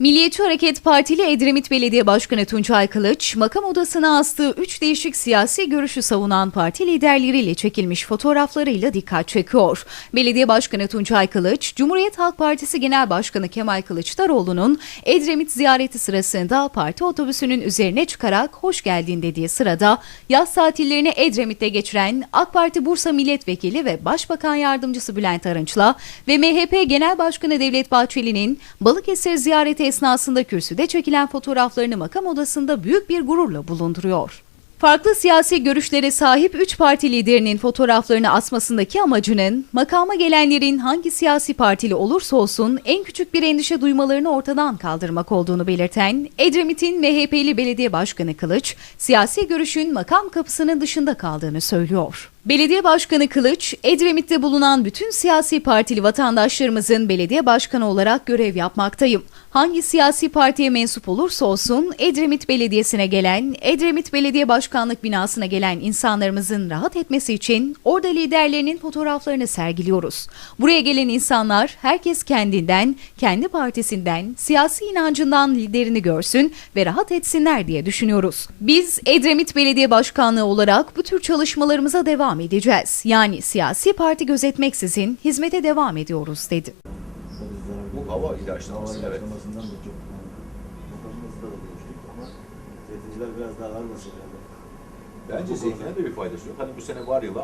Milliyetçi Hareket Partili Edremit Belediye Başkanı Tuncay Kılıç, makam odasına astığı üç değişik siyasi görüşü savunan parti liderleriyle çekilmiş fotoğraflarıyla dikkat çekiyor. Belediye Başkanı Tuncay Kılıç, Cumhuriyet Halk Partisi Genel Başkanı Kemal Kılıçdaroğlu'nun Edremit ziyareti sırasında parti otobüsünün üzerine çıkarak hoş geldin dediği sırada yaz tatillerini Edremit'te geçiren AK Parti Bursa Milletvekili ve Başbakan Yardımcısı Bülent Arınç'la ve MHP Genel Başkanı Devlet Bahçeli'nin Balıkesir ziyareti esnasında kürsüde çekilen fotoğraflarını makam odasında büyük bir gururla bulunduruyor. Farklı siyasi görüşlere sahip üç parti liderinin fotoğraflarını asmasındaki amacının makama gelenlerin hangi siyasi partili olursa olsun en küçük bir endişe duymalarını ortadan kaldırmak olduğunu belirten Edremit'in MHP'li belediye başkanı Kılıç, siyasi görüşün makam kapısının dışında kaldığını söylüyor. Belediye Başkanı Kılıç, Edremit'te bulunan bütün siyasi partili vatandaşlarımızın belediye başkanı olarak görev yapmaktayım. Hangi siyasi partiye mensup olursa olsun Edremit Belediyesi'ne gelen, Edremit Belediye Başkanlık binasına gelen insanlarımızın rahat etmesi için orada liderlerinin fotoğraflarını sergiliyoruz. Buraya gelen insanlar herkes kendinden, kendi partisinden, siyasi inancından liderini görsün ve rahat etsinler diye düşünüyoruz. Biz Edremit Belediye Başkanlığı olarak bu tür çalışmalarımıza devam edeceğiz. Yani siyasi parti gözetmeksizin hizmete devam ediyoruz dedi. Bu hava ilaçlaması, evet. Bence zeytine de bir faydası yok. Hani bu sene var yıl ama